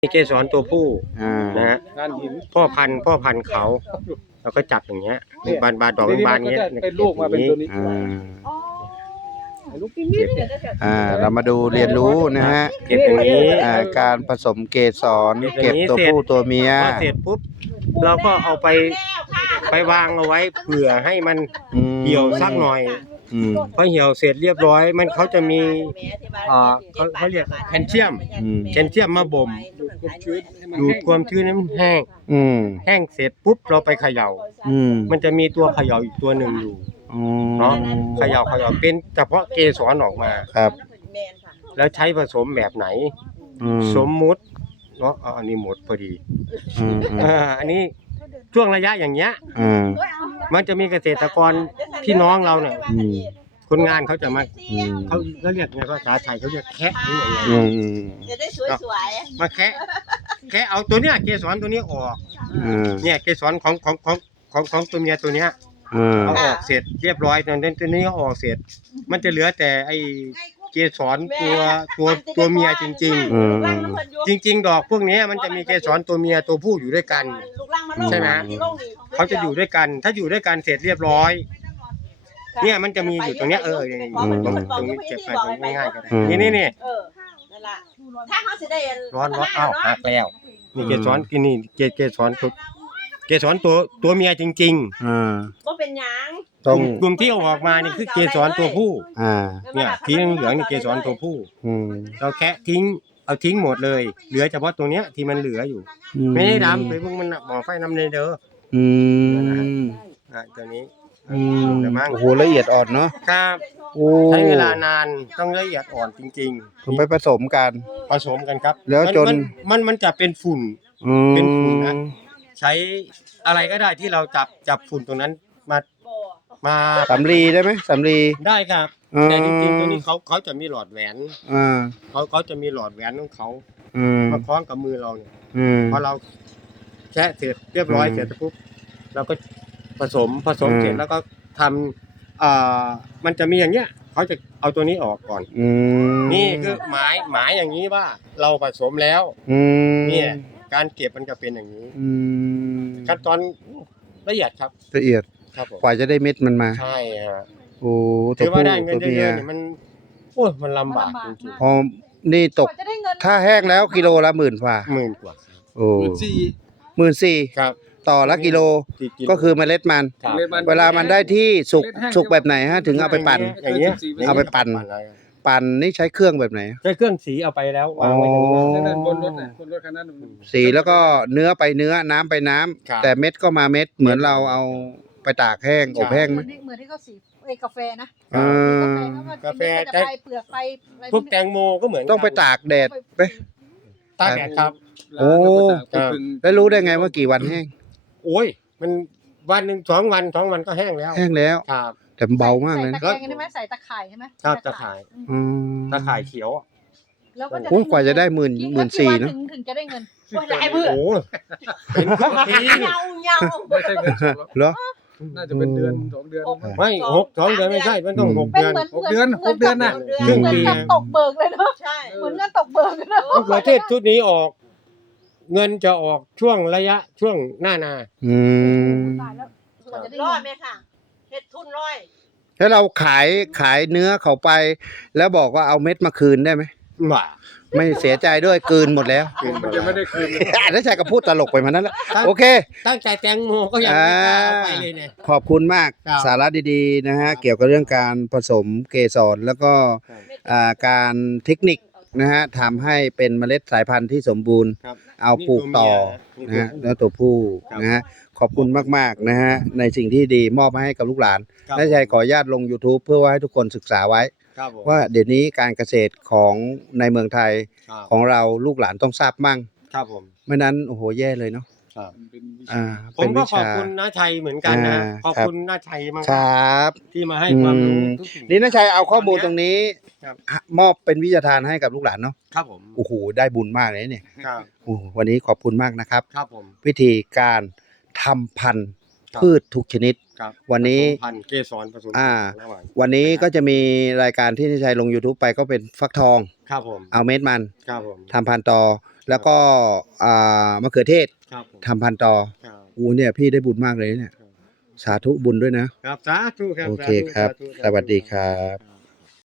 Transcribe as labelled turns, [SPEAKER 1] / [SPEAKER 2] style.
[SPEAKER 1] เกสรตัวผู้ นะฮะ
[SPEAKER 2] งานหิน
[SPEAKER 1] พ่อพันธุ์เขาแล้วก็จับอย่างเงี้ยบานดอกบานๆเงี้ย
[SPEAKER 2] เป็นลูกมาเป็นตัวนี้ ลูกนิด
[SPEAKER 3] เรามาดูเรียนรู้นะฮะ
[SPEAKER 1] เก็บอย่างนี้
[SPEAKER 3] การผสมเกสรเก็บตัวผู้ตัวเมีย
[SPEAKER 1] พอเสร็จปุ๊บเราก็เอาไปวางเอาไว้เผื่อให้มันเหี่ยวสักหน่อยพอเหี่ยวเสร็จเรียบร้อยมันเขาจะมีเขาเรียกแคลเซียมมาบ่มดูดความชื้นให้มันแห้งแห้งเสร็จปุ๊บเราไปเขย่ามันจะมีตัวเขย่าอีกตัวหนึ่งอยู่เนาะเขย่าเป็นเฉพาะเกสรออกมา
[SPEAKER 3] ครับ
[SPEAKER 1] แล้วใช้ผสมแบบไหนสมมุติเนาะอันนี้หมดพอดีอันนี้ช่วงระยะอย่างเงี้ยมันจะมีเกษตรกรพี่น้องเราเนี่ยคนงานเขาจะมาเขาเรียกไงภาษาไทยเขาเรียกแคะหรือยังไง
[SPEAKER 4] จะได้สวย
[SPEAKER 1] ๆมาแคะเอาตัวเนี้ยเกสรตัวนี้ออกเนี่ยเกสรของตัวเมียตัวเนี้ยเอาออกเสร็จเรียบร้อยตัวนี้เอาออกเสร็จมันจะเหลือแต่ไอเกสรตัวเมียจริงๆจริงๆดอกพวกนี้มันจะมีเกสรตัวเมียตัวผู้อยู่ด้วยกันใช่ไหมเขาจะอยู่ด้วยกันถ้าอยู่ด้วยกันเสร็จเรียบร้อยเนี่ยมันจะมีอยู่ตรงเนี้ยตรงนี้เก็บไปง่ายๆกันนี่นั่นแหละถ้าเขาจะได้ร้อนอ้าวหักแล้วนี่เกสรกินนี่เกสรตัวเมียจริง
[SPEAKER 4] ๆก็เป็นหยัง
[SPEAKER 1] กลุ่มที่ออกมานี่คือเกสรตัวผู้เนี่ยสีเหลืองนี่เกสรตัวผู้เราแคะเอาทิ้งหมดเลยเหลือเฉพาะตัวเนี้ยที่มันเหลืออยู่ไม่ได้ดำไปพวกมันบ่อไฟน้ำเลยเด้อตัวนี้
[SPEAKER 3] โอ้โหละเอียดอ่อนเนาะ
[SPEAKER 1] ครับใช้เวลานานต้องละเอียดอ่อนจริง
[SPEAKER 3] ๆผมไปผสมกัน
[SPEAKER 1] ครับ
[SPEAKER 3] แล้วจน
[SPEAKER 1] มันจะเป็นฝุ่นนะใช้อะไรก็ได้ที่เราจับฝุ่นตรงนั้นมา
[SPEAKER 3] สำลีได้ไหมสำลี
[SPEAKER 1] ได้ครับแต่จริงๆตัวนี้เขาจะมีหลอดแหวนเขาจะมีหลอดแหวนของเขามาคล้องกับมือเราเนี่ยพอเราแช่เสร็จเรียบร้อยเสร็จปุ๊บเราก็ผสมเสร็จแล้วก็ทำมันจะมีอย่างเงี้ยเขาจะเอาตัวนี้ออกก่อนนี่คือหมายอย่างนี้ว่าเราผสมแล้วเนี่ยการเก็บมันจะเป็นอย่างนี้ขั้นตอนละเอียดครับ
[SPEAKER 3] ละเอียดกว่าจะได้เม็ดมันมา
[SPEAKER 1] ใช่ฮะ
[SPEAKER 3] โอ้
[SPEAKER 1] ถือว่าได้เงินเยอะๆเนี่ยมันลำบากจริง
[SPEAKER 3] ๆพอนี่ตกถ้าแห้งแล้วกิโลละ10,000 กว่าโอ้14,000
[SPEAKER 1] ครับ
[SPEAKER 3] ต่อละกิโลก็คือเมล็ดมันเวลามันได้ที่สุกแบบไหนฮะถึงเอาไปปั่นเอาไปปั่นนี่ใช้เครื่องแบบไหน
[SPEAKER 1] ใช้เครื่องสีเอาไปแล้ววางไว้
[SPEAKER 2] บนรถคันนั้น
[SPEAKER 3] สีแล้วก็เนื้อไปเนื้อน้ำไปน้ำแต่เม็ดก็มาเม็ดเหมือนเราเอาไปตากแห้งอบแห้งไหม
[SPEAKER 5] เหมือนที่เขาสีกาแฟนะ
[SPEAKER 1] กาแฟ
[SPEAKER 5] เปลือกไป
[SPEAKER 1] พวกแตงโมก็เหมือน
[SPEAKER 3] ต้องไปตากแดดไป
[SPEAKER 1] ตากแดดครับ
[SPEAKER 3] โอ้แล้วรู้ได้ไงว่ากี่วันแห้ง
[SPEAKER 1] โอ้ยมันวันหนึ่ง2 วันก็แห้งแล้วครับ
[SPEAKER 3] แต่เบามากเลย
[SPEAKER 5] นะใส่ตะแกรงใช่ไหมใส่ตะข่ายใช่ไหม
[SPEAKER 1] ครับตะข่ายเขียว
[SPEAKER 5] แล้วก็
[SPEAKER 3] จะกว่าจะได้14,000นะ
[SPEAKER 5] ถึงจะได้เงิน
[SPEAKER 4] หลายมือ
[SPEAKER 1] โอ้เป็นปี
[SPEAKER 4] เงา
[SPEAKER 2] ไม่ใช่เงิน
[SPEAKER 3] เหรอ
[SPEAKER 2] น่าจะเป็นเดือน2 เดือน
[SPEAKER 1] ไม่2 เดือนไม่ใช่มันต้อง6 เดือน
[SPEAKER 2] 6 เดือนนะ
[SPEAKER 5] เหมือนกันตกเบิกเลยเนาะใช่เหมือนกันตกเบิกเลยเนาะ
[SPEAKER 1] ประเทศชุดนี้ออกเงินจะออกช่วงระยะช่วงหน้านา
[SPEAKER 4] ร้อยไหมค่ะเฮ็ดทุนร้อย
[SPEAKER 3] แล้วเราขายเนื้อเขาไปแล้วบอกว่าเอาเม็ดมาคืนได้ไหมไม่เสียใจด้วยคืนหมดแล้ว
[SPEAKER 2] ยังไม่ได้คืน
[SPEAKER 3] แล้วชายก็พูดตลกไปมันนั่นแหละโอเค
[SPEAKER 1] ตั้งใจแตงโมก็ยังไม่เอาไปเลยเนี่ย
[SPEAKER 3] ขอบคุณมากสาระดีๆนะฮะเกี่ยวกับเรื่องการผสมเกสรแล้วก็การเทคนิคนะฮะทำให้เป็นเมล็ดสายพันธุ์ที่สมบูรณ์เอาปลูกต่อนะฮะแล้วตัวผู้นะฮะขอบคุณมากๆนะฮะในสิ่งที่ดีมอบให้กับลูกหลานและชายขออนุญาตลง YouTube เพื่อว่าให้ทุกคนศึกษาไว้ว่าเดี๋ยวนี้การเกษตรของในเมืองไทยของเราลูกหลานต้องทราบมั่งไม่นั้นโอ้โหแย่เลยเนาะ
[SPEAKER 1] ผมก็ขอบคุณน้าชัยเหมือนกันนะขอบคุณน้าชัยมาก
[SPEAKER 3] ครับ
[SPEAKER 1] ที่มาให้ความรู้
[SPEAKER 3] นี่น้าชัยเอาข้อมูลตรงนี้มอบเป็นวิทยาทานให้กับลูกหลานเนาะ
[SPEAKER 1] ครับผม
[SPEAKER 3] โอ้โหได้บุญมากเลยเนี่ยวันนี้ขอบคุณมากนะครับ
[SPEAKER 1] ครับผม
[SPEAKER 3] วิธีการทำพันธุ์พืชทุกชนิด
[SPEAKER 1] ครับ
[SPEAKER 3] วันนี้
[SPEAKER 1] ผสมพันธุ์เกสรผสม
[SPEAKER 3] อ่า
[SPEAKER 1] ระหว่าง
[SPEAKER 3] วันนี้ก็จะมีรายการที่นิชัยลง YouTube ไปก็เป็นฟักทอง
[SPEAKER 1] ครับผม
[SPEAKER 3] เอาเม็ดมัน
[SPEAKER 1] ครับผม
[SPEAKER 3] ทำพันธุ์ต่อ แล้วก็มะเขือเทศ
[SPEAKER 1] ครับผม
[SPEAKER 3] ทำพันธุ์ต่อ
[SPEAKER 1] ครับ
[SPEAKER 3] อู้เนี่ยพี่ได้บุญมากเลยเนี่ย สาธุบุญด้วยนะ
[SPEAKER 1] ครับสาธุครับ
[SPEAKER 3] โอเค
[SPEAKER 1] สาธุ
[SPEAKER 3] ครับ
[SPEAKER 1] าธุ
[SPEAKER 3] สวัสดีครับ